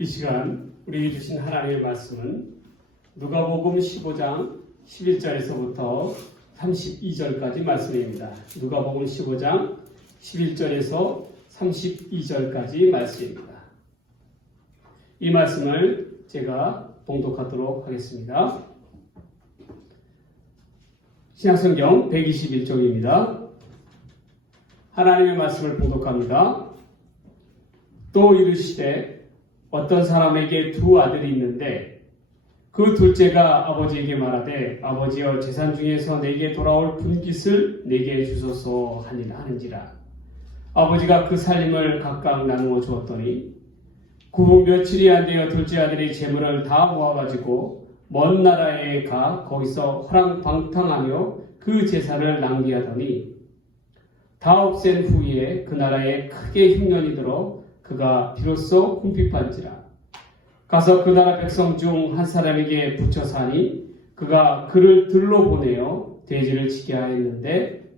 이 시간 우리에게 주신 하나님의 말씀은 누가복음 15장 11절에서부터 32절까지 말씀입니다. 누가복음 15장 11절에서 32절까지 말씀입니다. 이 말씀을 제가 봉독하도록 하겠습니다. 신약성경 121쪽입니다. 하나님의 말씀을 봉독합니다. 또 이르시되 어떤 사람에게 두 아들이 있는데 그 둘째가 아버지에게 말하되 아버지여 재산 중에서 내게 돌아올 분깃을 내게 주소서 하는지라. 아버지가 그 살림을 각각 나누어 주었더니 그 며칠이 안 되어 둘째 아들이 재물을 다 모아가지고 먼 나라에 가 거기서 허랑방탕하며 그 재산을 낭비하더니 다 없앤 후에 그 나라에 크게 흉년이 들어 그가 비로소 궁핍한지라. 가서 그 나라 백성 중 한 사람에게 붙여 사니 그가 그를 들러 보내어 돼지를 치게 하였는데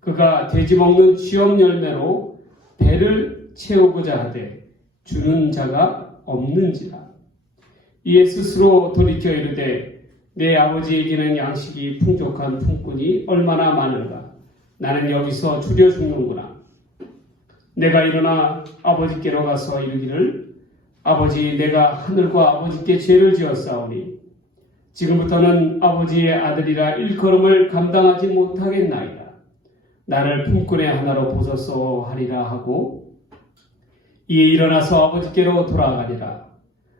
그가 돼지 먹는 쥐업 열매로 배를 채우고자 하되 주는 자가 없는지라. 이에 스스로 돌이켜 이르되 내 아버지에게는 양식이 풍족한 품꾼이 얼마나 많은가. 나는 여기서 줄여 죽는구나. 내가 일어나 아버지께로 가서 이르기를 아버지 내가 하늘과 아버지께 죄를 지었사오니 지금부터는 아버지의 아들이라 일컬음을 감당하지 못하겠나이다. 나를 품꾼의 하나로 보소서 하리라 하고 이에 일어나서 아버지께로 돌아가리라.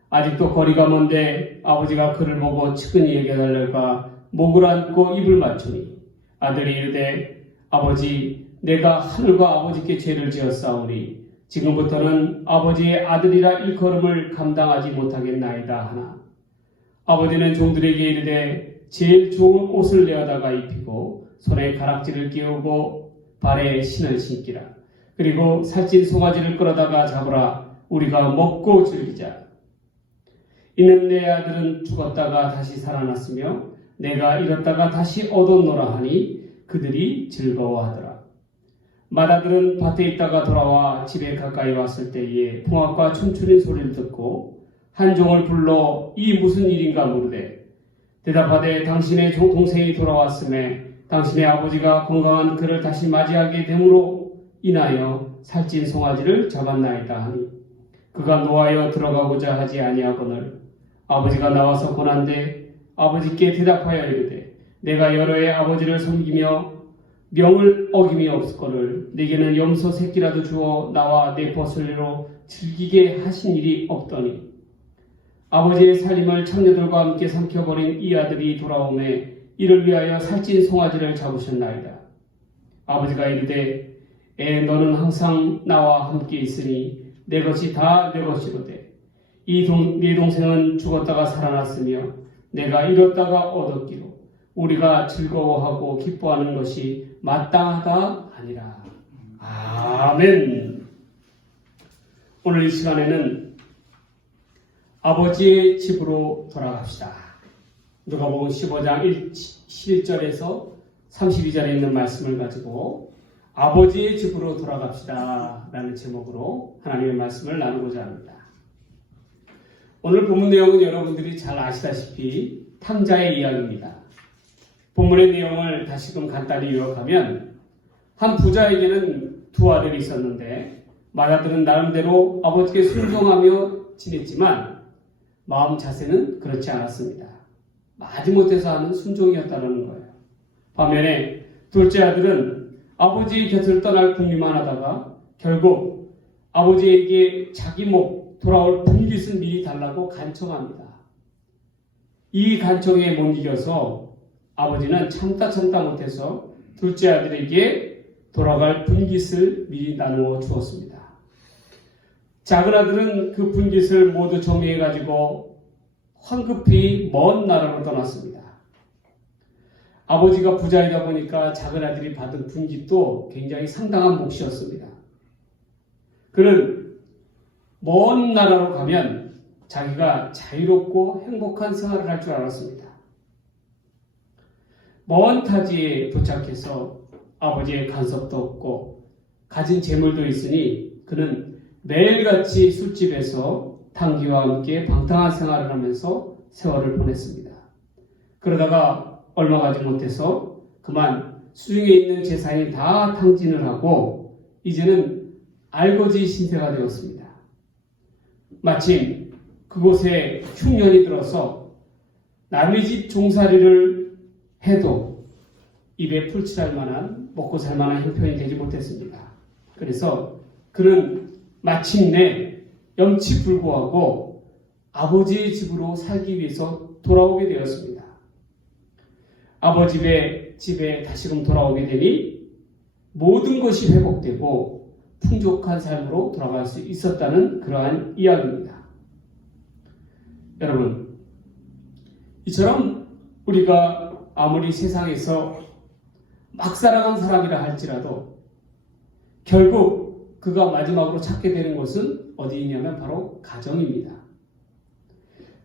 아직도 거리가 먼데 아버지가 그를 보고 측은히 얘기하려가 목을 안고 입을 맞추니 아들이 이르되 아버지 내가 하늘과 아버지께 죄를 지었사오니 지금부터는 아버지의 아들이라 일컬음을 감당하지 못하겠나이다 하나 아버지는 종들에게 이르되 제일 좋은 옷을 내어다가 입히고 손에 가락지를 끼우고 발에 신을 신기라. 그리고 살찐 송아지를 끌어다가 잡으라. 우리가 먹고 즐기자. 이는 내 아들은 죽었다가 다시 살아났으며 내가 잃었다가 다시 얻었노라 하니 그들이 즐거워하더라. 맏아들은 밭에 있다가 돌아와 집에 가까이 왔을 때에 풍악과 춤추는 소리를 듣고 한 종을 불러 이 무슨 일인가 물으되 대답하되 당신의 동생이 돌아왔음에 당신의 아버지가 건강한 그를 다시 맞이하게 됨으로 인하여 살찐 송아지를 잡았나이다 하니 그가 노하여 들어가고자 하지 아니하거늘 아버지가 나와서 권한대 아버지께 대답하여 이르되 내가 여러 해 아버지를 섬기며 명을 어김이 없을거를 내게는 염소 새끼라도 주어 나와 내 벗을리로 즐기게 하신 일이 없더니 아버지의 살림을 창녀들과 함께 삼켜버린 이 아들이 돌아오매 이를 위하여 살찐 송아지를 잡으셨나이다. 아버지가 이르되 너는 항상 나와 함께 있으니 내 것이 다 내 것이로되 네 동생은 죽었다가 살아났으며 내가 잃었다가 얻었기로 우리가 즐거워하고 기뻐하는 것이 마땅하다 하니라. 아멘. 오늘 이 시간에는 아버지의 집으로 돌아갑시다. 누가복음 15장 11절에서 32절에 있는 말씀을 가지고 아버지의 집으로 돌아갑시다 라는 제목으로 하나님의 말씀을 나누고자 합니다. 오늘 본문 내용은 여러분들이 잘 아시다시피 탕자의 이야기입니다. 본문의 내용을 다시금 간단히 요약하면 한 부자에게는 두 아들이 있었는데 맏아들은 나름대로 아버지께 순종하며 지냈지만 마음 자세는 그렇지 않았습니다. 마지못해서 하는 순종이었다는 거예요. 반면에 둘째 아들은 아버지 곁을 떠날 궁리만 하다가 결국 아버지에게 자기 목 돌아올 분깃을 미리 달라고 간청합니다. 이 간청에 못 이겨서 아버지는 참다 못해서 둘째 아들에게 돌아갈 분깃을 미리 나누어 주었습니다. 작은 아들은 그 분깃을 모두 정리해가지고 황급히 먼 나라로 떠났습니다. 아버지가 부자이다 보니까 작은 아들이 받은 분깃도 굉장히 상당한 몫이었습니다. 그는 먼 나라로 가면 자기가 자유롭고 행복한 생활을 할 줄 알았습니다. 먼 타지에 도착해서 아버지의 간섭도 없고 가진 재물도 있으니 그는 매일같이 술집에서 탕기와 함께 방탕한 생활을 하면서 세월을 보냈습니다. 그러다가 얼마 가지 못해서 그만 수중에 있는 재산이 다 탕진을 하고 이제는 알거지 신세가 되었습니다. 마침 그곳에 흉년이 들어서 남의 집 종살이를 해도 입에 풀칠할 만한 먹고 살 만한 형편이 되지 못했습니다. 그래서 그는 마침내 염치불구하고 아버지의 집으로 살기 위해서 돌아오게 되었습니다. 아버지의 집에 다시금 돌아오게 되니 모든 것이 회복되고 풍족한 삶으로 돌아갈 수 있었다는 그러한 이야기입니다. 여러분, 이처럼 우리가 아무리 세상에서 막 살아간 사람이라 할지라도 결국 그가 마지막으로 찾게 되는 것은 어디이냐면 바로 가정입니다.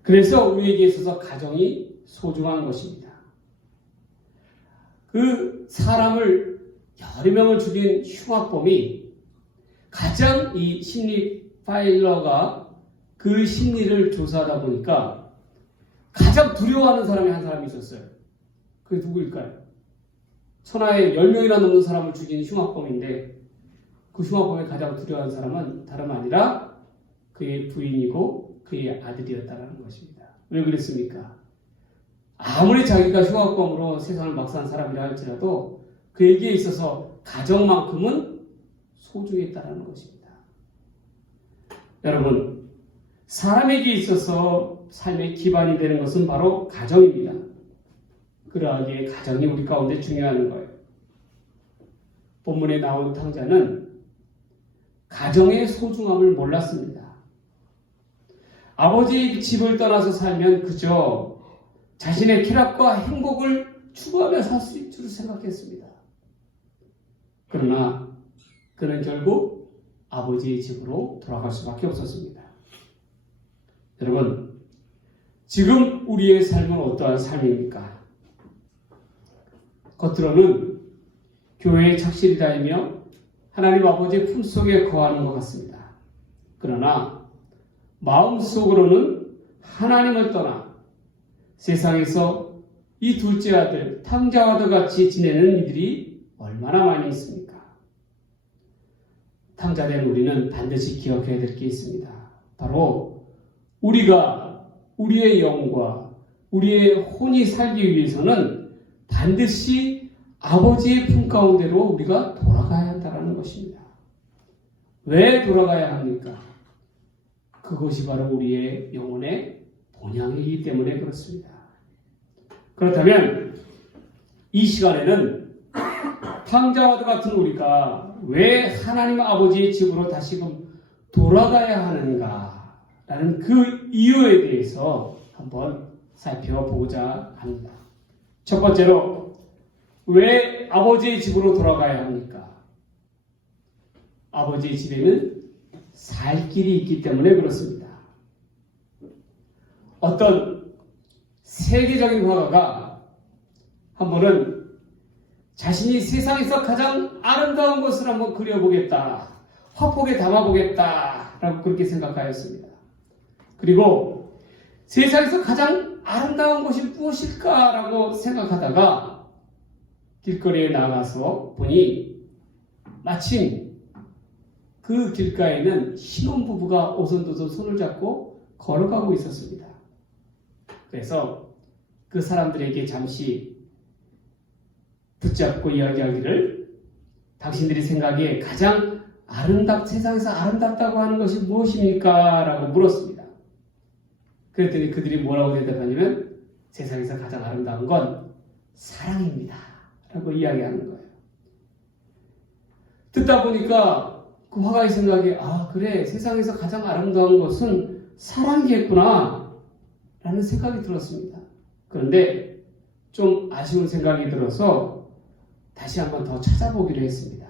그래서 우리에게 있어서 가정이 소중한 것입니다. 그 사람을 여러 명을 죽인 흉악범이 가장 이 심리 파일러가 그 심리를 조사하다 보니까 가장 두려워하는 사람이 한 사람이 있었어요. 그게 누구일까요? 천하에 10명이나 넘는 사람을 죽인 흉악범인데 그 흉악범이 가장 두려워하는 사람은 다름 아니라 그의 부인이고 그의 아들이었다는 것입니다. 왜 그랬습니까? 아무리 자기가 흉악범으로 세상을 막 산 사람이라 할지라도 그에게 있어서 가정만큼은 소중했다는 것입니다. 여러분, 사람에게 있어서 삶의 기반이 되는 것은 바로 가정입니다. 그러하기에 가정이 우리 가운데 중요한 거예요. 본문에 나온 탕자는 가정의 소중함을 몰랐습니다. 아버지의 집을 떠나서 살면 그저 자신의 쾌락과 행복을 추구하며 살 수 있을 줄 생각했습니다. 그러나 그는 결국 아버지의 집으로 돌아갈 수밖에 없었습니다. 여러분, 지금 우리의 삶은 어떠한 삶입니까? 겉으로는 교회에 착실히 다니며 하나님 아버지의 품속에 거하는 것 같습니다. 그러나 마음속으로는 하나님을 떠나 세상에서 이 둘째 아들 탕자와도 같이 지내는 이들이 얼마나 많이 있습니까? 탕자된 우리는 반드시 기억해야 될 게 있습니다. 바로 우리가 우리의 영과 우리의 혼이 살기 위해서는 반드시 아버지의 품 가운데로 우리가 돌아가야 한다는 것입니다. 왜 돌아가야 합니까? 그것이 바로 우리의 영혼의 본향이기 때문에 그렇습니다. 그렇다면 이 시간에는 탕자와도 같은 우리가 왜 하나님 아버지의 집으로 다시금 돌아가야 하는가라는 그 이유에 대해서 한번 살펴보고자 합니다. 첫 번째로, 왜 아버지의 집으로 돌아가야 합니까? 아버지의 집에는 살 길이 있기 때문에 그렇습니다. 어떤 세계적인 화가가 한 번은 자신이 세상에서 가장 아름다운 것을 한번 그려보겠다, 화폭에 담아보겠다 라고 그렇게 생각하였습니다. 그리고 세상에서 가장 아름다운 것이 무엇일까라고 생각하다가 길거리에 나가서 보니 마침 그 길가에는 신혼부부가 오손도손 손을 잡고 걸어가고 있었습니다. 그래서 그 사람들에게 잠시 붙잡고 이야기하기를, 당신들이 생각에 가장 세상에서 아름답다고 하는 것이 무엇입니까? 라고 물었습니다. 그랬더니 그들이 뭐라고 대답하냐면, 세상에서 가장 아름다운 건 사랑입니다 라고 이야기하는 거예요. 듣다 보니까 그 화가의 생각에, 그래, 세상에서 가장 아름다운 것은 사랑이겠구나 라는 생각이 들었습니다. 그런데 좀 아쉬운 생각이 들어서 다시 한번 더 찾아보기로 했습니다.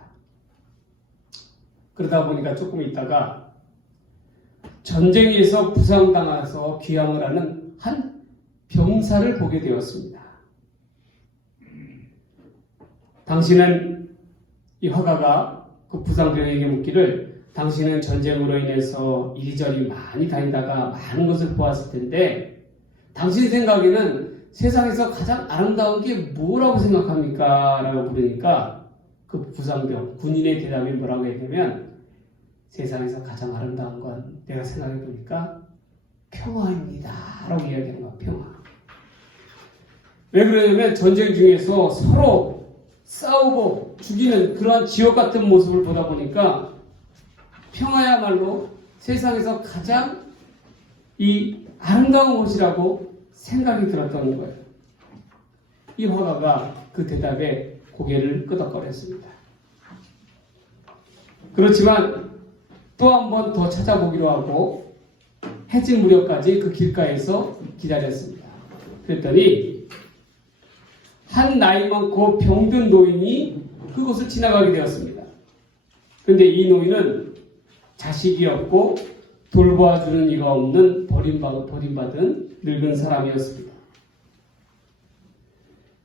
그러다 보니까 조금 있다가 전쟁에서 부상당해서 귀향을 하는 한 병사를 보게 되었습니다. 당신은 이 화가가 그 부상병에게 묻기를, 당신은 전쟁으로 인해서 이리저리 많이 다니다가 많은 것을 보았을 텐데 당신 생각에는 세상에서 가장 아름다운 게 뭐라고 생각합니까? 라고 물으니까 그 부상병, 군인의 대답이 뭐라고 했냐면 세상에서 가장 아름다운 건 내가 생각해 보니까 평화입니다. 라고 이야기하는 거야. 평화. 왜 그러냐면 전쟁 중에서 서로 싸우고 죽이는 그러한 지옥 같은 모습을 보다 보니까 평화야말로 세상에서 가장 이 아름다운 곳이라고 생각이 들었던 거예요. 이 화가가 그 대답에 고개를 끄덕거렸습니다. 그렇지만 또 한 번 더 찾아보기로 하고 해질 무렵까지 그 길가에서 기다렸습니다. 그랬더니 한 나이 많고 병든 노인이 그곳을 지나가게 되었습니다. 그런데 이 노인은 자식이 없고 돌보아주는 이가 없는 버림받은 늙은 사람이었습니다.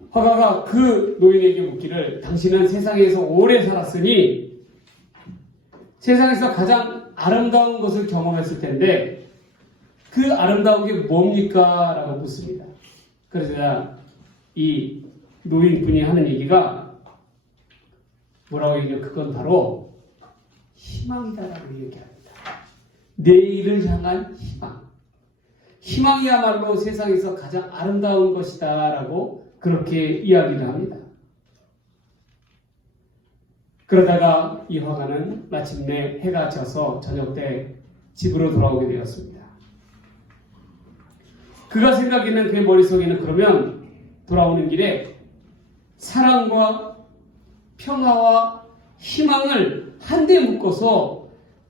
화가가 그 노인에게 묻기를 당신은 세상에서 오래 살았으니 세상에서 가장 아름다운 것을 경험했을 텐데 그 아름다운 게 뭡니까? 라고 묻습니다. 그러자 이 노인분이 하는 얘기가 뭐라고 얘기해요? 그건 바로 희망이다라고 얘기합니다. 내일을 향한 희망. 희망이야말로 세상에서 가장 아름다운 것이다라고 그렇게 이야기를 합니다. 그러다가 이 화가는 마침내 해가 져서 저녁 때 집으로 돌아오게 되었습니다. 그가 생각하는 그의 머릿속에는 그러면 돌아오는 길에 사랑과 평화와 희망을 한데 묶어서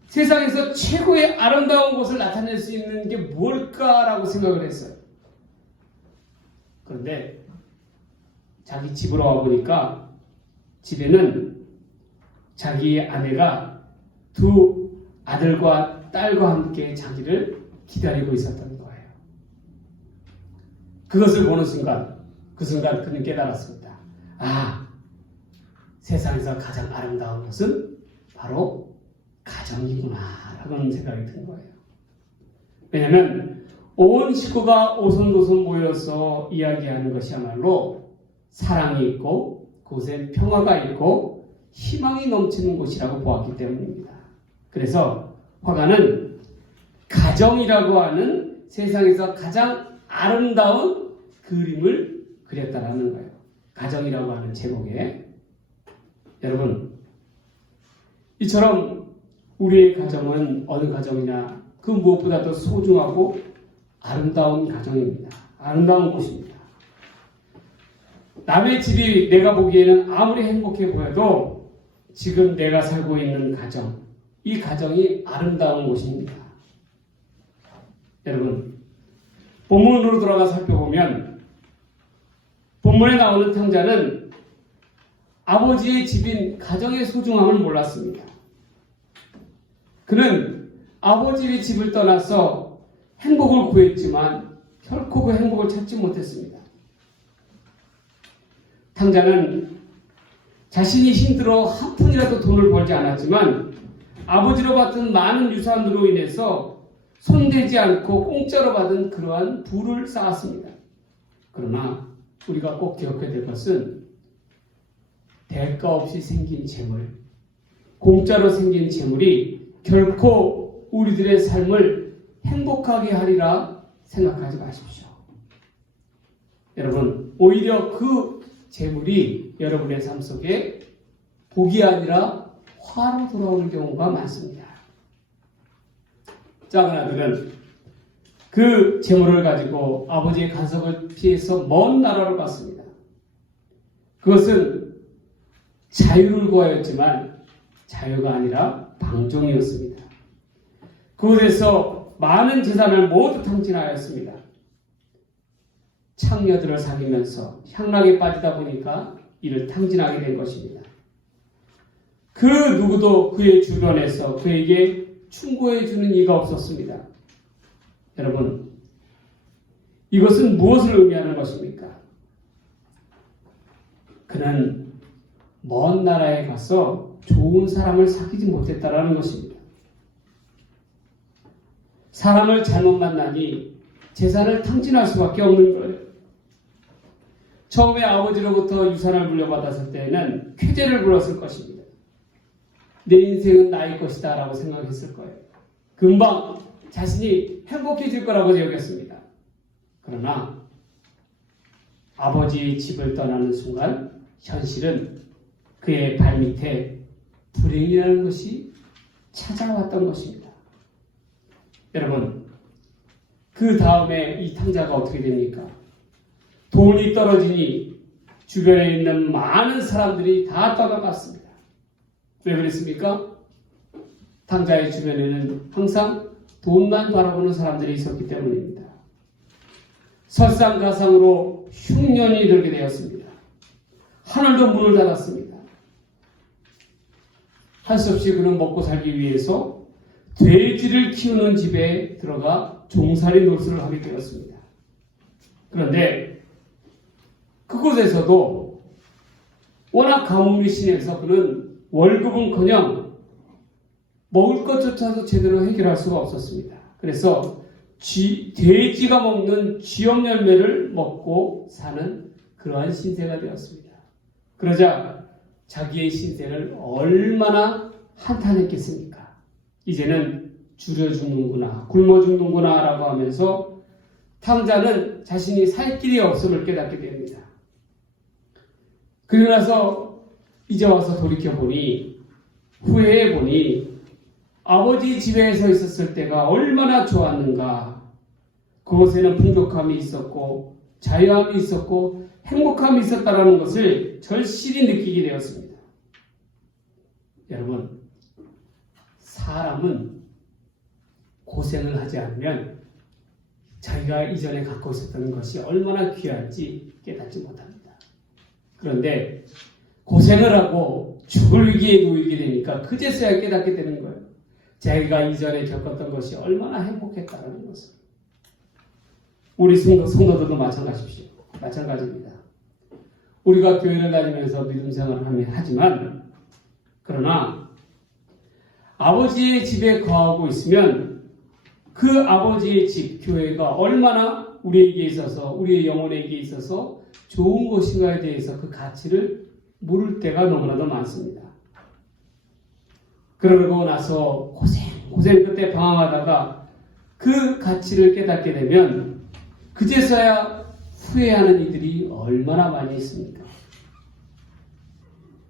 세상에서 최고의 아름다운 것을 나타낼 수 있는 게 뭘까라고 생각을 했어요. 그런데 자기 집으로 와보니까 집에는 자기의 아내가 두 아들과 딸과 함께 자기를 기다리고 있었던 거예요. 그것을 보는 순간, 그 순간 그는 깨달았습니다. 아, 세상에서 가장 아름다운 것은 바로 가정이구나 라는 생각이 든 거예요. 왜냐하면 온 식구가 오손도손 모여서 이야기하는 것이야말로 사랑이 있고 그곳에 평화가 있고 희망이 넘치는 곳이라고 보았기 때문입니다. 그래서 화가는 가정이라고 하는 세상에서 가장 아름다운 그림을 그렸다라는 거예요. 가정이라고 하는 제목에. 여러분, 이처럼 우리의 가정은 어느 가정이나 그 무엇보다도 소중하고 아름다운 가정입니다. 아름다운 곳입니다. 남의 집이 내가 보기에는 아무리 행복해 보여도 지금 내가 살고 있는 가정, 이 가정이 아름다운 곳입니다. 여러분, 본문으로 돌아가 살펴보면 본문에 나오는 탕자는 아버지의 집인 가정의 소중함을 몰랐습니다. 그는 아버지의 집을 떠나서 행복을 구했지만 결코 그 행복을 찾지 못했습니다. 탕자는 자신이 힘들어 한 푼이라도 돈을 벌지 않았지만 아버지로 받은 많은 유산으로 인해서 손대지 않고 공짜로 받은 그러한 부를 쌓았습니다. 그러나 우리가 꼭 기억해야 될 것은 대가 없이 생긴 재물, 공짜로 생긴 재물이 결코 우리들의 삶을 행복하게 하리라 생각하지 마십시오. 여러분, 오히려 그 재물이 여러분의 삶 속에 복이 아니라 화로 돌아오는 경우가 많습니다. 작은 아들은 그 재물을 가지고 아버지의 간섭을 피해서 먼 나라로 갔습니다. 그것은 자유를 구하였지만 자유가 아니라 방종이었습니다. 그곳에서 많은 재산을 모두 탕진하였습니다. 창녀들을 사귀면서 향락에 빠지다 보니까 이를 탕진하게 된 것입니다. 그 누구도 그의 주변에서 그에게 충고해 주는 이가 없었습니다. 여러분, 이것은 무엇을 의미하는 것입니까? 그는 먼 나라에 가서 좋은 사람을 사귀지 못했다라는 것입니다. 사람을 잘못 만나니 재산을 탕진할 수밖에 없는 거예요. 처음에 아버지로부터 유산을 물려받았을 때에는 쾌재를 불렀을 것입니다. 내 인생은 나의 것이다 라고 생각했을 거예요. 금방 자신이 행복해질 거라고 여겼습니다. 그러나 아버지의 집을 떠나는 순간 현실은 그의 발밑에 불행이라는 것이 찾아왔던 것입니다. 여러분, 그 다음에 이 탕자가 어떻게 됩니까? 돈이 떨어지니 주변에 있는 많은 사람들이 다 떠나갔습니다. 왜 그랬습니까? 탕자의 주변에는 항상 돈만 바라보는 사람들이 있었기 때문입니다. 설상가상으로 흉년이 들게 되었습니다. 하늘도 문을 닫았습니다. 할 수 없이 그는 먹고 살기 위해서 돼지를 키우는 집에 들어가 종살이 노릇을 하게 되었습니다. 그런데 그곳에서도 워낙 가뭄이 심해서 그는 월급은커녕 먹을 것조차도 제대로 해결할 수가 없었습니다. 그래서 돼지가 먹는 쥐염 열매를 먹고 사는 그러한 신세가 되었습니다. 그러자 자기의 신세를 얼마나 한탄했겠습니까? 이제는 줄여 죽는구나, 굶어 죽는구나 라고 하면서 탕자는 자신이 살 길이 없음을 깨닫게 됩니다. 그리고 나서 이제 와서 돌이켜보니, 후회해보니 아버지 집에서 있었을 때가 얼마나 좋았는가. 그곳에는 풍족함이 있었고 자유함이 있었고 행복함이 있었다는 것을 절실히 느끼게 되었습니다. 여러분, 사람은 고생을 하지 않으면 자기가 이전에 갖고 있었던 것이 얼마나 귀한지 깨닫지 못합니다. 그런데 고생을 하고 죽을 위기에 놓이게 되니까 그제서야 깨닫게 되는 거예요. 자기가 이전에 겪었던 것이 얼마나 행복했다는 것을. 우리 성도들도 마찬가지입니다. 우리가 교회를 다니면서 믿음 생활을 하지만 그러나 아버지의 집에 거하고 있으면 그 아버지의 집, 교회가 얼마나 우리에게 있어서, 우리의 영혼에게 있어서 좋은 것인가에 대해서 그 가치를 모를 때가 너무나도 많습니다. 그러고 나서 고생 끝에 방황하다가 그 가치를 깨닫게 되면 그제서야 후회하는 이들이 얼마나 많이 있습니까?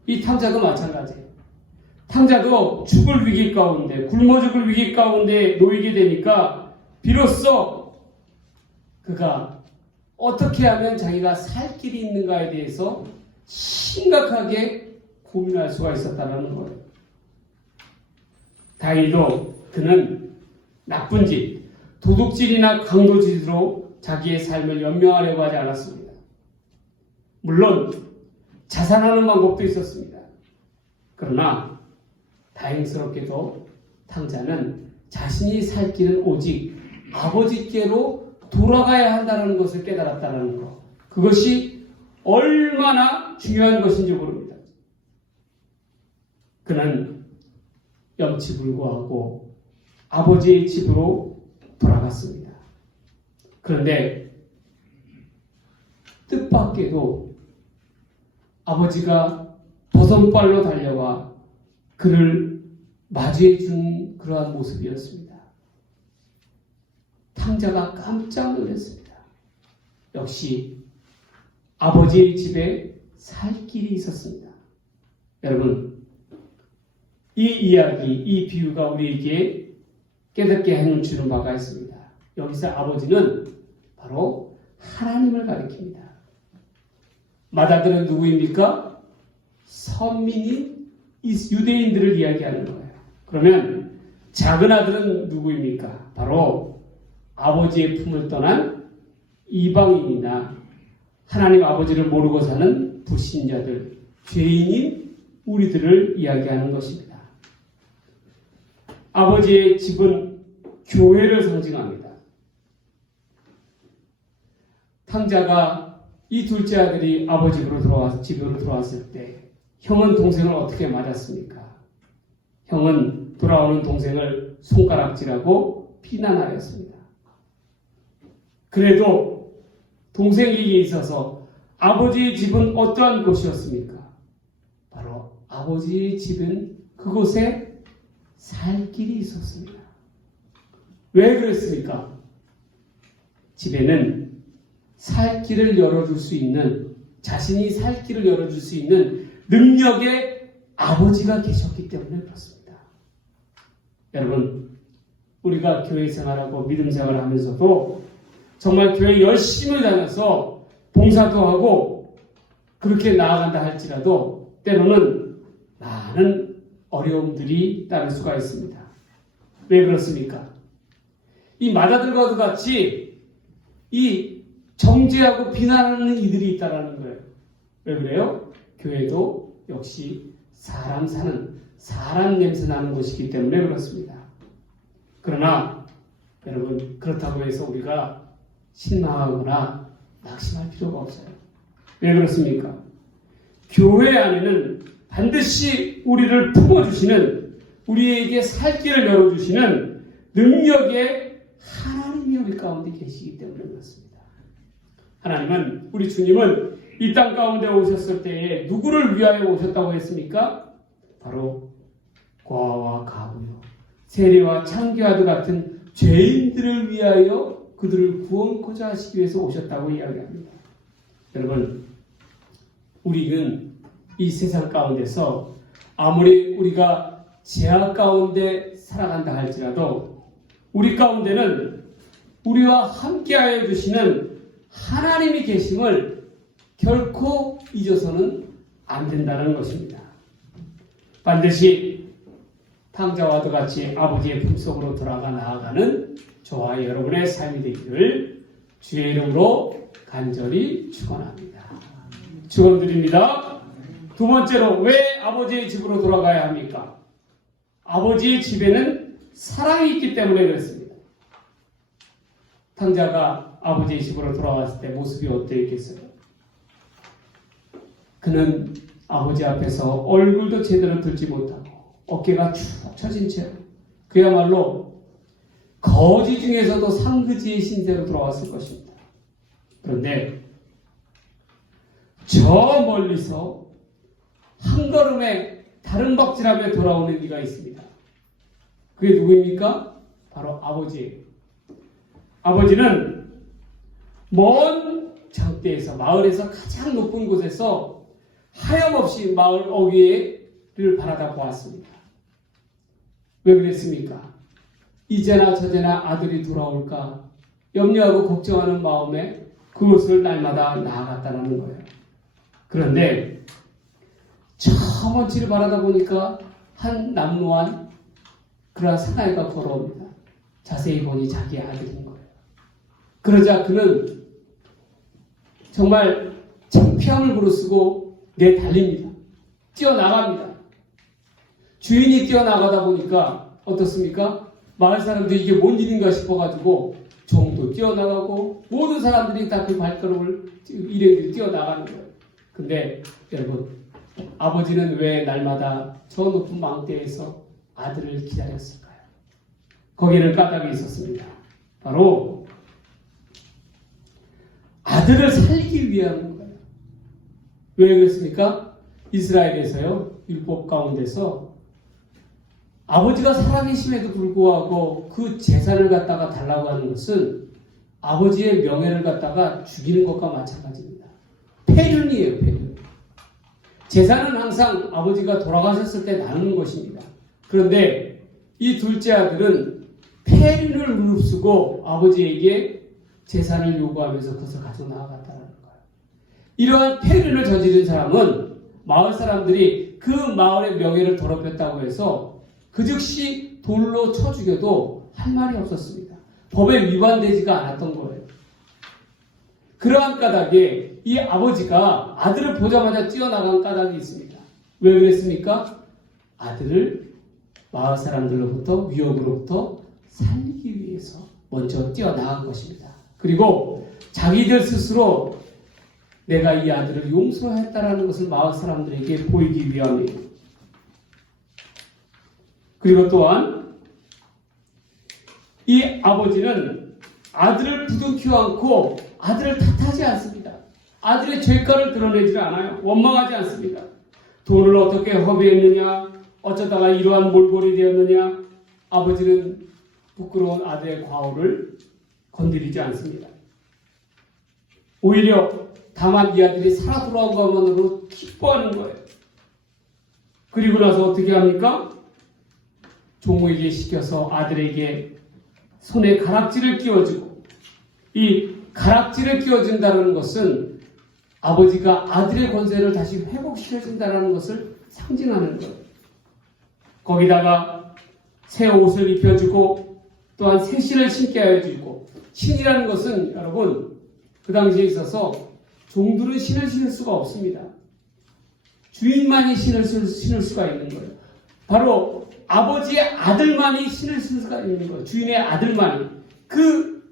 이 탕자도 마찬가지예요. 탕자도 죽을 위기 가운데, 굶어 죽을 위기 가운데 놓이게 되니까 비로소 그가 어떻게 하면 자기가 살 길이 있는가에 대해서 심각하게 고민할 수가 있었다는 거예요. 다행히도 그는 나쁜 짓, 도둑질이나 강도짓으로 자기의 삶을 연명하려고 하지 않았습니다. 물론 자살하는 방법도 있었습니다. 그러나 다행스럽게도 탕자는 자신이 살 길은 오직 아버지께로 돌아가야 한다는 것을 깨달았다는 것. 그것이 얼마나 중요한 것인지 모릅니다. 그는 염치불구하고 아버지의 집으로 돌아갔습니다. 그런데 뜻밖에도 아버지가 도선발로 달려와 그를 맞이해 준 그러한 모습이었습니다. 탕자가 깜짝 놀랐습니다. 역시 아버지의 집에 살 길이 있었습니다. 여러분, 이 이야기, 이 비유가 우리에게 깨닫게 해주는 바가 있습니다. 여기서 아버지는 바로 하나님을 가리킵니다. 맏아들은 누구입니까? 선민인 유대인들을 이야기하는 거예요. 그러면 작은 아들은 누구입니까? 바로 아버지의 품을 떠난 이방인이나 하나님 아버지를 모르고 사는 불신자들, 죄인인 우리들을 이야기하는 것입니다. 아버지의 집은 교회를 상징합니다. 탕자가 이 둘째 아들이 아버지 집으로 들어왔을 때 형은 동생을 어떻게 맞았습니까? 형은 돌아오는 동생을 손가락질하고 비난하였습니다. 그래도 동생에게 있어서 아버지의 집은 어떠한 곳이었습니까? 바로 아버지의 집은 그곳에 살 길이 있었습니다. 왜 그랬습니까? 집에는 살 길을 열어줄 수 있는, 자신이 살 길을 열어줄 수 있는 능력의 아버지가 계셨기 때문에 그렇습니다. 여러분, 우리가 교회 생활하고 믿음 생활을 하면서도 정말 교회 열심히 다녀서 봉사도 하고 그렇게 나아간다 할지라도 때로는 많은 어려움들이 따를 수가 있습니다. 왜 그렇습니까? 이 마다들과도 같이 이 정죄하고 비난하는 이들이 있다는 거예요. 왜 그래요? 교회도 역시 사람 사는, 사람 냄새 나는 곳이기 때문에 그렇습니다. 그러나 여러분, 그렇다고 해서 우리가 실망하거나 낙심할 필요가 없어요. 왜 그렇습니까? 교회 안에는 반드시 우리를 품어주시는, 우리에게 살 길을 열어주시는 능력의 하나님이 우리 가운데 계시기 때문에 그렇습니다. 하나님은, 우리 주님은 이 땅 가운데 오셨을 때에 누구를 위하여 오셨다고 했습니까? 바로 고아와 가부요, 세리와 창기와도 같은 죄인들을 위하여 그들을 구원코자 하시기 위해서 오셨다고 이야기합니다. 여러분, 우리는 이 세상 가운데서 아무리 우리가 죄악 가운데 살아간다 할지라도 우리 가운데는 우리와 함께하여 주시는 하나님이 계심을 결코 잊어서는 안 된다는 것입니다. 반드시 탕자와도 같이 아버지의 품속으로 돌아가 나아가는 저와 여러분의 삶이 되기를 주의 이름으로 간절히 축원합니다. 축원드립니다. 두 번째로, 왜 아버지의 집으로 돌아가야 합니까? 아버지의 집에는 사랑이 있기 때문에 그렇습니다. 탕자가 아버지의 집으로 돌아왔을 때 모습이 어떠했겠어요? 그는 아버지 앞에서 얼굴도 제대로 들지 못하고 어깨가 축 처진 채 그야말로 거지 중에서도 상그지의 신세로 돌아왔을 것입니다. 그런데 저 멀리서 한 걸음에 다른 박질하며 돌아오는 이가 있습니다. 그게 누구입니까? 바로 아버지예요. 아버지는 먼 장대에서, 마을에서 가장 높은 곳에서 하염없이 마을 어귀를 바라다 보았습니다. 왜 그랬습니까? 이제나 저제나 아들이 돌아올까 염려하고 걱정하는 마음에 그곳을 날마다 나아갔다는 거예요. 그런데 저 먼지를 바라다 보니까 한 남루한 그러한 사나이가 걸어옵니다. 자세히 보니 자기의 아들인 거예요. 그러자 그는 정말 창피함을 무릅쓰고 내달립니다. 뛰어나갑니다. 주인이 뛰어나가다 보니까 어떻습니까? 마을 사람들이 이게 뭔 일인가 싶어가지고 종도 뛰어나가고 모든 사람들이 다 그 발걸음을 일행들이 뛰어나가는 거예요. 근데 여러분, 아버지는 왜 날마다 저 높은 망대에서 아들을 기다렸을까요? 거기에는 까닭이 있었습니다. 바로 아들을 살기 위한 거예요. 왜 그랬습니까? 이스라엘에서요, 율법 가운데서 아버지가 살아계심에도 불구하고 그 재산을 갖다가 달라고 하는 것은 아버지의 명예를 갖다가 죽이는 것과 마찬가지입니다. 폐륜이에요, 폐륜. 재산은 항상 아버지가 돌아가셨을 때 나누는 것입니다. 그런데 이 둘째 아들은 폐륜을 무릅쓰고 아버지에게 재산을 요구하면서 그것을 가져 나아갔다는 거예요. 이러한 폐륜을 저지른 사람은 마을 사람들이 그 마을의 명예를 더럽혔다고 해서 그 즉시 돌로 쳐 죽여도 할 말이 없었습니다. 법에 위반되지가 않았던 거예요. 그러한 까닭에 이 아버지가 아들을 보자마자 뛰어나간 까닭이 있습니다. 왜 그랬습니까? 아들을 마을 사람들로부터, 위협으로부터 살리기 위해서 먼저 뛰어나간 것입니다. 그리고 자기들 스스로 내가 이 아들을 용서했다라는 것을 마을 사람들에게 보이기 위함이에요. 그리고 또한 이 아버지는 아들을 부둥키지 않고 아들을 탓하지 않습니다. 아들의 죄가를 드러내지 않아요. 원망하지 않습니다. 돈을 어떻게 허비했느냐, 어쩌다가 이러한 몰골이 되었느냐. 아버지는 부끄러운 아들의 과오를 건드리지 않습니다. 오히려 다만 이 아들이 살아 돌아온 것만으로 기뻐하는 거예요. 그리고 나서 어떻게 합니까? 종에게 시켜서 아들에게 손에 가락지를 끼워주고, 이 가락지를 끼워준다는 것은 아버지가 아들의 권세를 다시 회복시켜준다는 것을 상징하는 거예요. 거기다가 새 옷을 입혀주고 또한 새 신을 신게 해주고, 신이라는 것은 여러분 그 당시에 있어서 종들은 신을 신을 수가 없습니다. 주인만이 신을 신을 수가 있는 거예요. 바로 아버지의 아들만이 신을 신을 수가 있는 거예요. 주인의 아들만이 그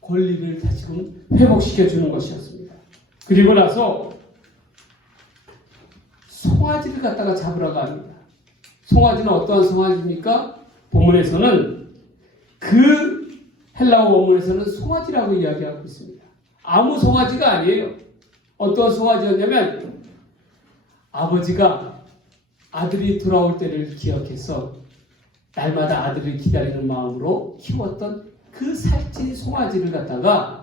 권리를 다시금 회복시켜주는 것이었습니다. 그리고 나서 송아지를 갖다가 잡으러 갑니다. 송아지는 어떠한 송아지입니까? 본문에서는 그 헬라어 원문에서는 송아지라고 이야기하고 있습니다. 아무 송아지가 아니에요. 어떤 송아지였냐면 아버지가 아들이 돌아올 때를 기억해서 날마다 아들을 기다리는 마음으로 키웠던 그 살찐 송아지를 갖다가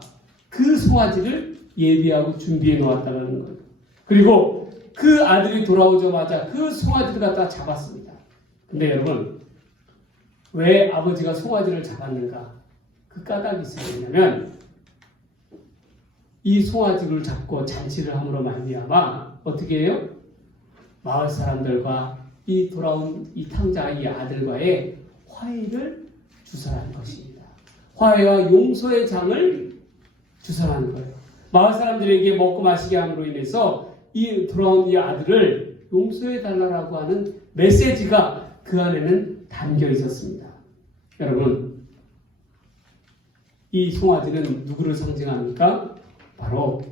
그 송아지를 예비하고 준비해 놓았다는 거예요. 그리고 그 아들이 돌아오자마자 그 송아지를 갖다가 잡았습니다. 근데 여러분, 왜 아버지가 송아지를 잡았는가? 그 까닭이 있었냐면 이 송아지를 잡고 잔치를 함으로 말미암아 어떻게 해요? 마을 사람들과 이 돌아온 이 탕자의 이 아들과의 화해를 주선한 것입니다. 화해와 용서의 장을 주선하는 거예요. 마을 사람들에게 먹고 마시게 함으로 인해서 이 돌아온 이 아들을 용서해 달라고 하는 메시지가 그 안에는 담겨 있었습니다. 여러분, 이 송아지는 누구를 상징합니까? 바로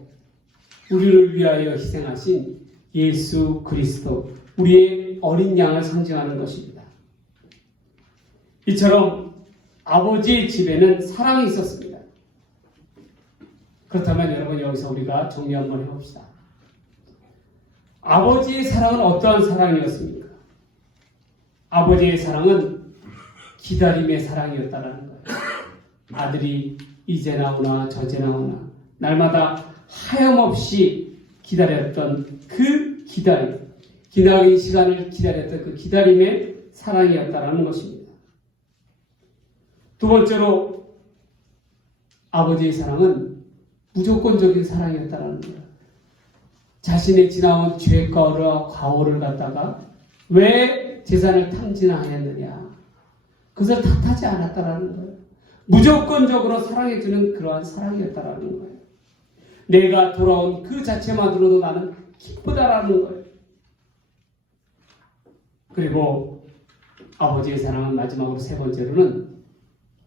우리를 위하여 희생하신 예수 그리스도, 우리의 어린 양을 상징하는 것입니다. 이처럼 아버지의 집에는 사랑이 있었습니다. 그렇다면 여러분, 여기서 우리가 정리 한번 해봅시다. 아버지의 사랑은 어떠한 사랑이었습니까? 아버지의 사랑은 기다림의 사랑이었다는 거예요. 아들이 이제 나오나 저제 나오나 날마다 하염없이 기다렸던 그 기다림, 기다린 시간을 기다렸던 그 기다림의 사랑이었다는 것입니다. 두 번째로 아버지의 사랑은 무조건적인 사랑이었다는 거예요. 자신의 지나온 죄가와 과오를 갖다가 왜 재산을 탕진하였느냐, 그것을 탓하지 않았다는 거예요. 무조건적으로 사랑해주는 그러한 사랑이었다는 거예요. 내가 돌아온 그 자체만으로도 나는 기쁘다라는 거예요. 그리고 아버지의 사랑은 마지막으로 세 번째로는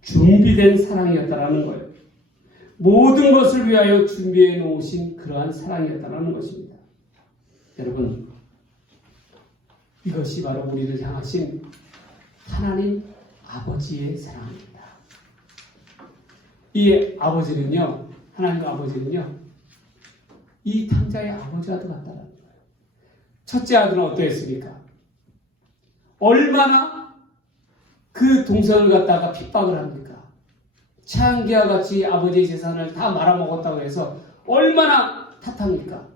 준비된 사랑이었다는 거예요. 모든 것을 위하여 준비해 놓으신 그러한 사랑이었다는 것입니다. 여러분, 이것이 바로 우리를 향하신 하나님 아버지의 사랑입니다. 이 아버지는요, 하나님 아버지는요, 이 탕자의 아버지와도 같다는 거예요. 첫째 아들은 어떠했습니까? 얼마나 그 동생을 갖다가 핍박을 합니까? 창기와 같이 아버지의 재산을 다 말아먹었다고 해서 얼마나 탓합니까?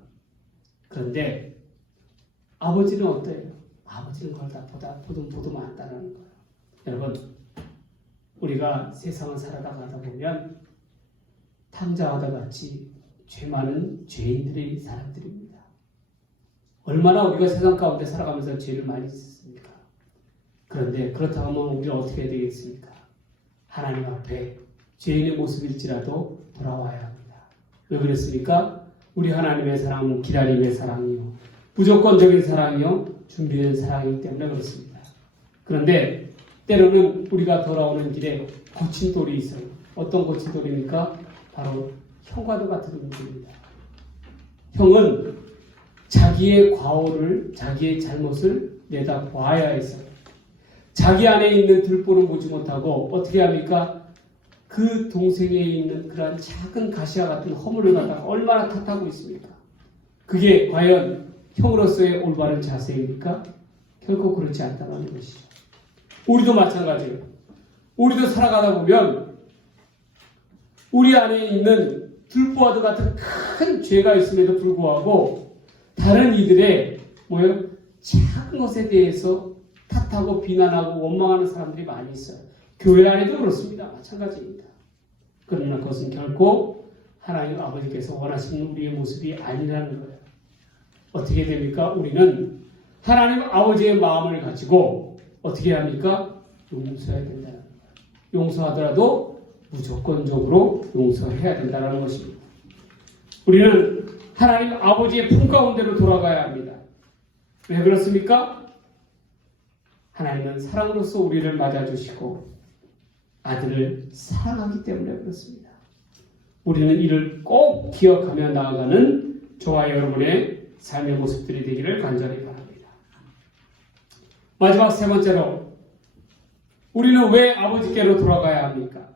그런데 아버지는 어때요? 아버지는 그걸 다 보도 많다는 거예요. 여러분, 우리가 세상을 살아가다 보면 탕자와 같이 죄 많은 죄인들의 사람들입니다. 얼마나 우리가 세상 가운데 살아가면서 죄를 많이 짓습니까? 그런데 그렇다고 하면 우리는 어떻게 해야 되겠습니까? 하나님 앞에 죄인의 모습일지라도 돌아와야 합니다. 왜 그랬습니까? 우리 하나님의 사랑은 기다림의 사랑이요, 무조건적인 사랑이요, 준비된 사랑이기 때문에 그렇습니다. 그런데 때로는 우리가 돌아오는 길에 거친 돌이 있어요. 어떤 거친 돌입니까? 바로 형과도 같은 분입니다. 형은 자기의 과오를, 자기의 잘못을 내다 봐야 했어요. 자기 안에 있는 들보를 보지 못하고 어떻게 합니까? 그 동생에 있는 그러한 작은 가시와 같은 허물을 갖다가 얼마나 탓하고 있습니까? 그게 과연 형으로서의 올바른 자세입니까? 결코 그렇지 않다는 것이죠. 우리도 마찬가지예요. 우리도 살아가다 보면 우리 안에 있는 들보와도 같은 큰 죄가 있음에도 불구하고 다른 이들의 작은 것에 대해서 탓하고 비난하고 원망하는 사람들이 많이 있어요. 교회 안에도 그렇습니다. 마찬가지입니다. 그러나 그것은 결코 하나님 아버지께서 원하시는 우리의 모습이 아니라는 거예요. 어떻게 됩니까? 우리는 하나님 아버지의 마음을 가지고 어떻게 합니까? 용서해야 된다는 거예요. 용서하더라도 무조건적으로 용서해야 된다는 것입니다. 우리는 하나님 아버지의 품 가운데로 돌아가야 합니다. 왜 그렇습니까? 하나님은 사랑으로서 우리를 맞아주시고 아들을 사랑하기 때문에 그렇습니다. 우리는 이를 꼭 기억하며 나아가는 저와 여러분의 삶의 모습들이 되기를 간절히 바랍니다. 마지막 세 번째로 우리는 왜 아버지께로 돌아가야 합니까?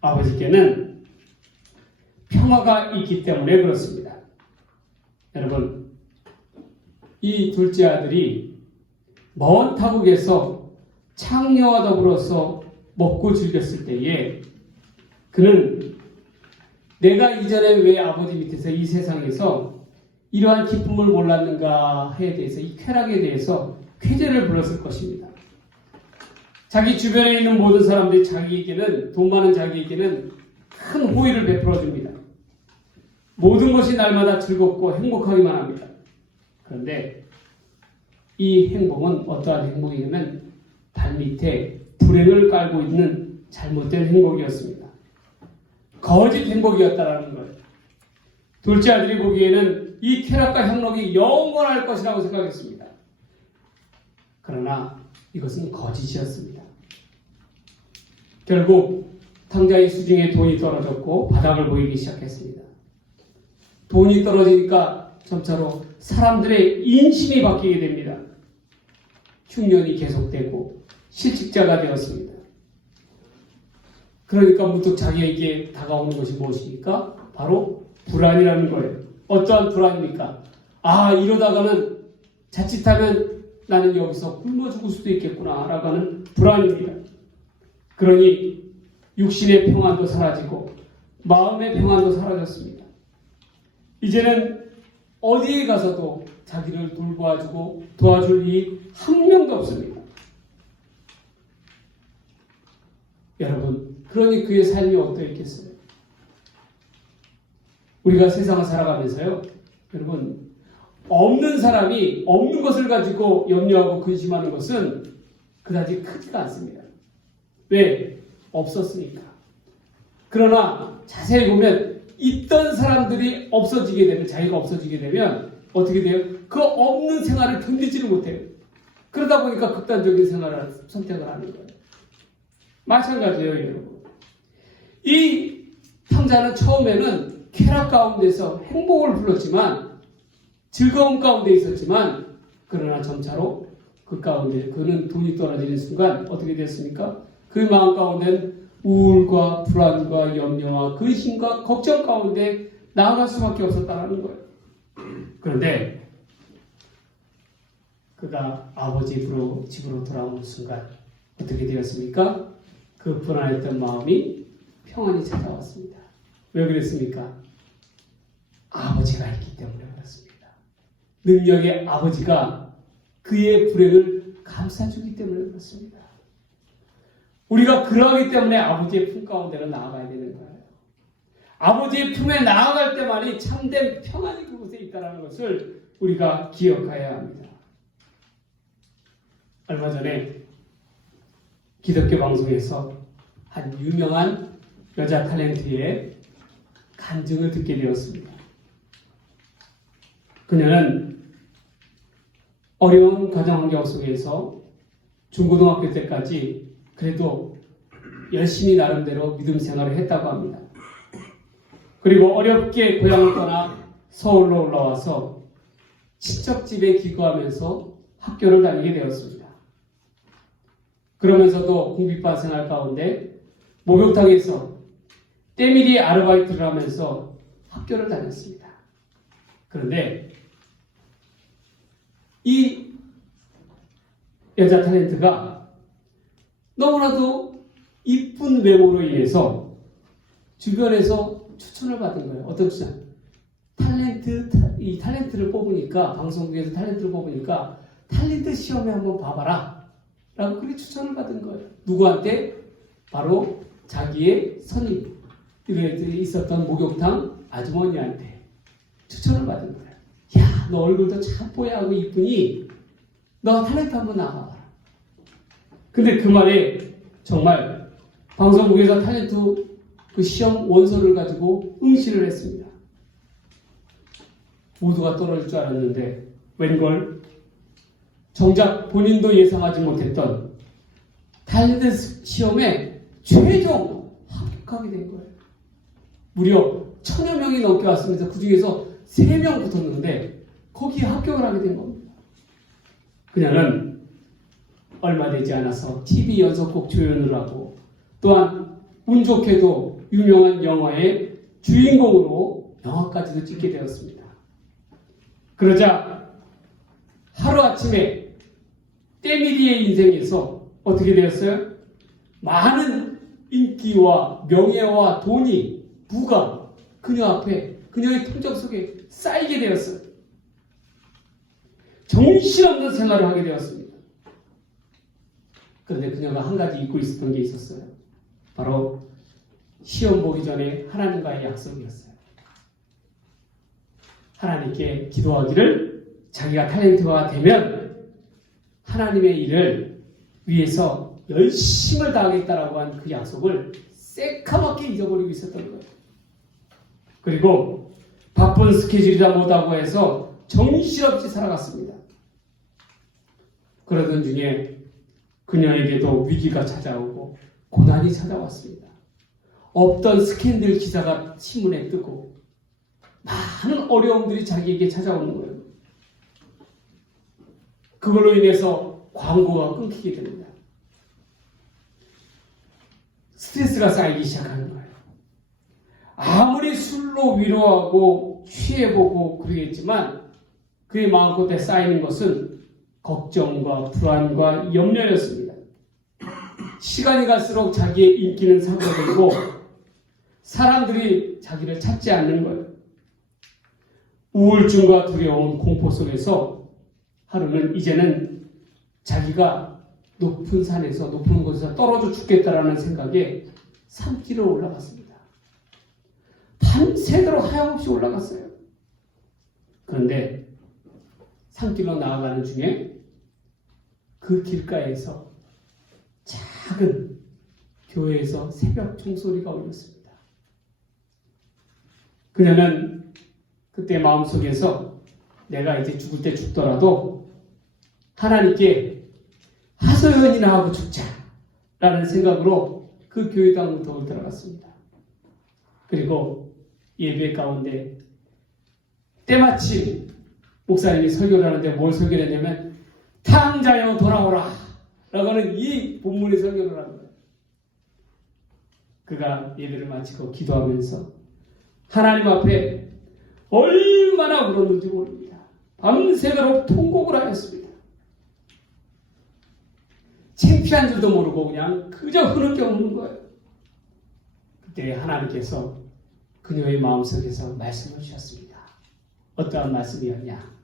아버지께는 평화가 있기 때문에 그렇습니다. 여러분, 이 둘째 아들이 먼 타국에서 창녀와 더불어서 먹고 즐겼을 때에 그는 내가 이전에 왜 아버지 밑에서 이 세상에서 이러한 기쁨을 몰랐는가에 대해서 이 쾌락에 대해서 쾌재를 불렀을 것입니다. 자기 주변에 있는 모든 사람들이 자기에게는 돈 많은 자기에게는 큰 호의를 베풀어 줍니다. 모든 것이 날마다 즐겁고 행복하기만 합니다. 그런데 이 행복은 어떠한 행복이냐면 발밑에 불행을 깔고 있는 잘못된 행복이었습니다. 거짓 행복이었다라는 거예요. 둘째 아들이 보기에는 이 쾌락과 향락이 영원할 것이라고 생각했습니다. 그러나 이것은 거짓이었습니다. 결국 탕자의 수중에 돈이 떨어졌고 바닥을 보이기 시작했습니다. 돈이 떨어지니까 점차로 사람들의 인심이 바뀌게 됩니다. 흉년이 계속되고 실직자가 되었습니다. 그러니까 문득 자기에게 다가오는 것이 무엇입니까? 바로 불안이라는 거예요. 어떠한 불안입니까? 이러다가는 자칫하면 나는 여기서 굶어 죽을 수도 있겠구나 라고 하는 불안입니다. 그러니 육신의 평안도 사라지고 마음의 평안도 사라졌습니다. 이제는 어디에 가서도 자기를 돌봐주고 도와줄 이이 한 명도 없습니다. 여러분, 그러니 그의 삶이 어떠했겠어요? 우리가 세상을 살아가면서요, 여러분, 없는 사람이 없는 것을 가지고 염려하고 근심하는 것은 그다지 크지가 않습니다. 왜? 없었으니까. 그러나 자세히 보면 있던 사람들이 없어지게 되면, 자기가 없어지게 되면 어떻게 돼요? 그 없는 생활을 견디지를 못해요. 그러다 보니까 극단적인 생활을 선택을 하는 거예요. 마찬가지예요, 여러분. 이 탕자는 처음에는 쾌락 가운데서 행복을 불렀지만, 즐거움 가운데 있었지만, 그러나 점차로 그 가운데 그는 돈이 떨어지는 순간 어떻게 됐습니까? 그 마음 가운데는 우울과 불안과 염려와 근심과 걱정 가운데 나아갈 수밖에 없었다는 거예요. 그런데 그가 아버지 집으로 돌아오는 순간 어떻게 되었습니까? 그 불안했던 마음이 평안이 찾아왔습니다. 왜 그랬습니까? 아버지가 있기 때문에 그렇습니다. 능력의 아버지가 그의 불행을 감싸주기 때문에 그렇습니다. 우리가 그러하기 때문에 아버지의 품 가운데로 나아가야 되는 거예요. 아버지의 품에 나아갈 때만이 참된 평안이 그곳에 있다는 것을 우리가 기억해야 합니다. 얼마 전에 기독교 방송에서 한 유명한 여자 탤런트의 간증을 듣게 되었습니다. 그녀는 어려운 가정 환경 속에서 중고등학교 때까지 그래도 열심히 나름대로 믿음 생활을 했다고 합니다. 그리고 어렵게 고향을 떠나 서울로 올라와서 친척집에 기거하면서 학교를 다니게 되었습니다. 그러면서도 궁핍한 생활 가운데 목욕탕에서 때밀이 아르바이트를 하면서 학교를 다녔습니다. 그런데 이 여자 탤런트가 너무나도 이쁜 외모로 인해서 주변에서 추천을 받은 거예요. 어떤 추천? 이 탤런트를 뽑으니까, 방송국에서 탤런트를 뽑으니까 탤런트 시험에 한번 봐봐라 라고 그렇게 추천을 받은 거예요. 누구한테? 바로 자기의 선임, 있었던 목욕탕 아주머니한테 추천을 받은 거예요. 야, 너 얼굴도 참 뽀얗고 이쁘니 너 탤런트 한번 나가봐라. 근데 그 말에 정말 방송국에서 탤런트 그 시험 원서를 가지고 응시를 했습니다. 모두가 떨어질 줄 알았는데 웬걸 정작 본인도 예상하지 못했던 탤런트 시험에 최종 합격하게 된 거예요. 무려 1000여 명이 넘게 왔습니다. 그 중에서 3명 붙었는데 거기에 합격을 하게 된 겁니다. 그녀는 얼마 되지 않아서 TV 연속곡 조연을 하고 또한 운 좋게도 유명한 영화의 주인공으로 영화까지도 찍게 되었습니다. 그러자 하루아침에 때밀이의 인생에서 어떻게 되었어요? 많은 인기와 명예와 돈이, 부가 그녀 앞에, 그녀의 통장 속에 쌓이게 되었어요. 정신없는 생활을 하게 되었습니다. 그런데 그녀가 한 가지 잊고 있었던 게 있었어요. 바로 시험 보기 전에 하나님과의 약속이었어요. 하나님께 기도하기를 자기가 탤런트가 되면 하나님의 일을 위해서 열심을 다하겠다라고 한 그 약속을 새카맣게 잊어버리고 있었던 거예요. 그리고 바쁜 스케줄이다 뭐다고 해서 정신없이 살아갔습니다. 그러던 중에 그녀에게도 위기가 찾아오고 고난이 찾아왔습니다. 없던 스캔들 기사가 신문에 뜨고 많은 어려움들이 자기에게 찾아오는 거예요. 그걸로 인해서 광고가 끊기게 됩니다. 스트레스가 쌓이기 시작하는 거예요. 아무리 술로 위로하고 취해보고 그러겠지만 그의 마음속에 쌓이는 것은 걱정과 불안과 염려였습니다. 시간이 갈수록 자기의 인기는 사그라들고 사람들이 자기를 찾지 않는 거예요. 우울증과 두려움, 공포 속에서 하루는 이제는 자기가 높은 산에서, 높은 곳에서 떨어져 죽겠다라는 생각에 산길을 올라갔습니다. 밤새도록 하염없이 올라갔어요. 그런데 산길로 나아가는 중에 그 길가에서 작은 교회에서 새벽 종소리가 울렸습니다. 그녀는 그때 마음속에서 내가 이제 죽을 때 죽더라도 하나님께 하소연이나 하고 죽자라는 생각으로 그 교회당 문턱을 들어갔습니다. 그리고 예배 가운데 때마침 목사님이 설교를 하는데 뭘 설교를 했냐면 탕자여 돌아오라 라고 하는 이 본문의 설교를 한 거예요. 그가 예배를 마치고 기도하면서 하나님 앞에 얼마나 울었는지 모릅니다. 밤새도록 통곡을 하였습니다. 창피한 줄도 모르고 그냥 그저 흐느껴 우는 거예요. 그때 하나님께서 그녀의 마음속에서 말씀을 주셨습니다. 어떠한 말씀이었냐?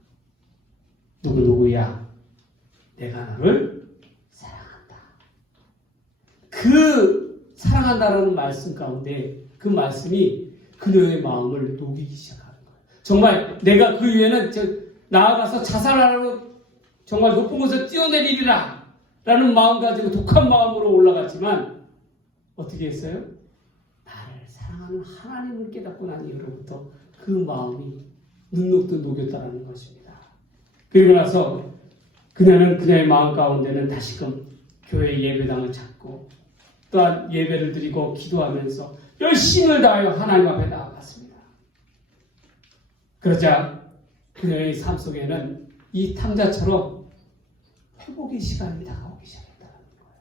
누구누구야? 내가 너를 사랑한다. 그 사랑한다라는 말씀 가운데 그 말씀이 그녀의 마음을 녹이기 시작하는 거예요. 정말 내가 그 이후에는 나아가서 자살하라고 정말 높은 곳에 뛰어내리리라 라는 마음 가지고 독한 마음으로 올라갔지만 어떻게 했어요? 나를 사랑하는 하나님을 깨닫고 난 이후로부터 그 마음이 눈녹듯 녹였다는 것입니다. 그리고 나서 그녀는 그녀의 마음 가운데는 다시금 교회 예배당을 찾고 또한 예배를 드리고 기도하면서 열심을 다하여 하나님 앞에 나아갔습니다. 그러자 그녀의 삶 속에는 이 탕자처럼 회복의 시간이 다가오기 시작했다는 거예요.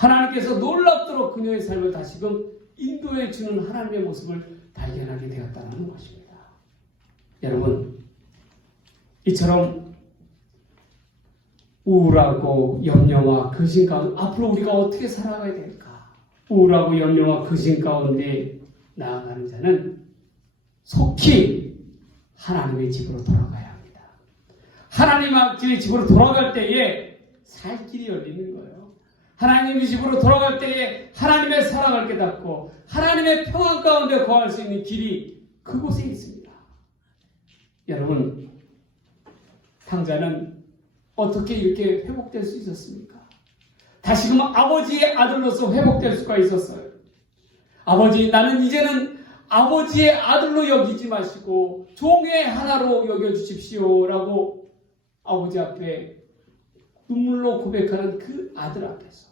하나님께서 놀랍도록 그녀의 삶을 다시금 인도해 주는 하나님의 모습을 발견하게 되었다는 것입니다. 여러분, 이처럼 우울하고 염려와 근심 가운데 앞으로 우리가 어떻게 살아가야 될까? 우울하고 염려와 근심 가운데 나아가는 자는 속히 하나님의 집으로 돌아가야 합니다. 하나님의 집으로 돌아갈 때에 살 길이 열리는 거예요. 하나님의 집으로 돌아갈 때에 하나님의 사랑을 깨닫고 하나님의 평안 가운데 거할 수 있는 길이 그곳에 있습니다. 여러분, 탕자는 어떻게 이렇게 회복될 수 있었습니까? 다시금 아버지의 아들로서 회복될 수가 있었어요. 아버지, 나는 이제는 아버지의 아들로 여기지 마시고 종의 하나로 여겨주십시오 라고 아버지 앞에 눈물로 고백하는 그 아들 앞에서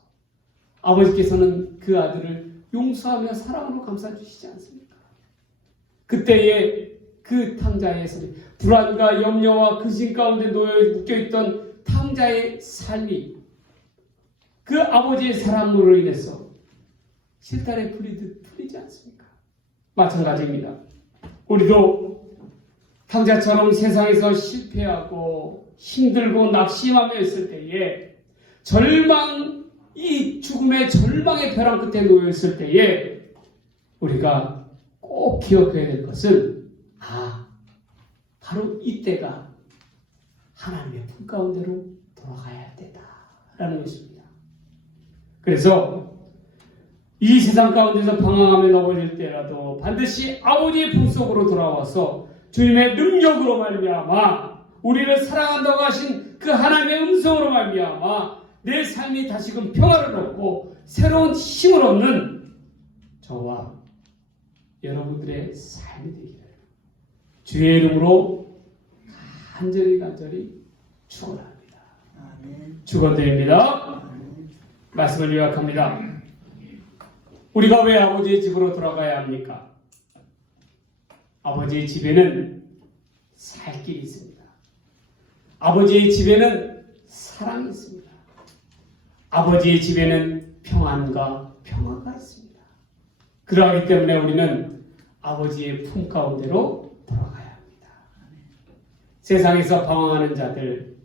아버지께서는 그 아들을 용서하며 사랑으로 감싸주시지 않습니까? 그때에 그 탕자의 소리, 불안과 염려와 근심 가운데 묶여있던 탕자의 삶이 그 아버지의 사랑으로 인해서 실타래 풀리듯 풀리지 않습니까? 마찬가지입니다. 우리도 탕자처럼 세상에서 실패하고 힘들고 낙심하며 있을 때에 이 죽음의 절망의 벼랑 끝에 놓여 있을 때에 우리가 꼭 기억해야 될 것은 바로 이때가 하나님의 품 가운데로 돌아가야 된다라는 것입니다. 그래서 이 세상 가운데서 방황하며 넘어질 때라도 반드시 아버지의 품 속으로 돌아와서 주님의 능력으로 말미암아 우리를 사랑한다고 하신 그 하나님의 음성으로 말미암아 내 삶이 다시금 평화를 얻고 새로운 힘을 얻는 저와 여러분들의 삶이 되기를 주의 이름으로 간절히 축원합니다. 축원드립니다. 말씀을 요약합니다. 우리가 왜 아버지의 집으로 돌아가야 합니까? 아버지의 집에는 살 길이 있습니다. 아버지의 집에는 사랑이 있습니다. 아버지의 집에는 평안과 평화가 있습니다. 그러하기 때문에 우리는 아버지의 품 가운데로 돌아가야 합니다. 세상에서 방황하는 자들,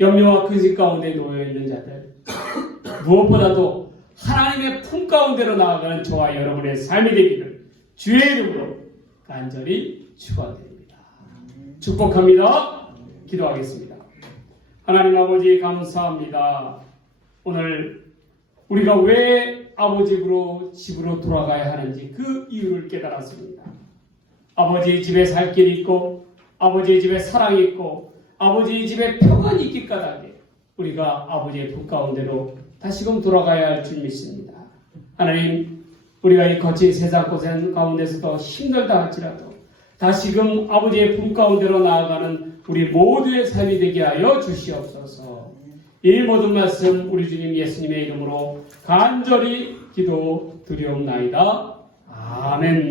염려와 근심 가운데 놓여있는 자들, 무엇보다도 하나님의 품 가운데로 나아가는 저와 여러분의 삶이 되기를 주의 이름으로 간절히 축원드립니다. 축복합니다. 기도하겠습니다. 하나님 아버지 감사합니다. 오늘 우리가 왜 아버지 집으로 돌아가야 하는지 그 이유를 깨달았습니다. 아버지의 집에 살 길이 있고 아버지의 집에 사랑이 있고 아버지의 집에 평안이 있기 까닭에 우리가 아버지의 품 가운데로 다시금 돌아가야 할 줄 믿습니다. 하나님, 우리가 이 거친 세상 고생 가운데서도 힘들다 할지라도 다시금 아버지의 품 가운데로 나아가는 우리 모두의 삶이 되게 하여 주시옵소서. 이 모든 말씀 우리 주님 예수님의 이름으로 간절히 기도드리옵나이다. 아멘.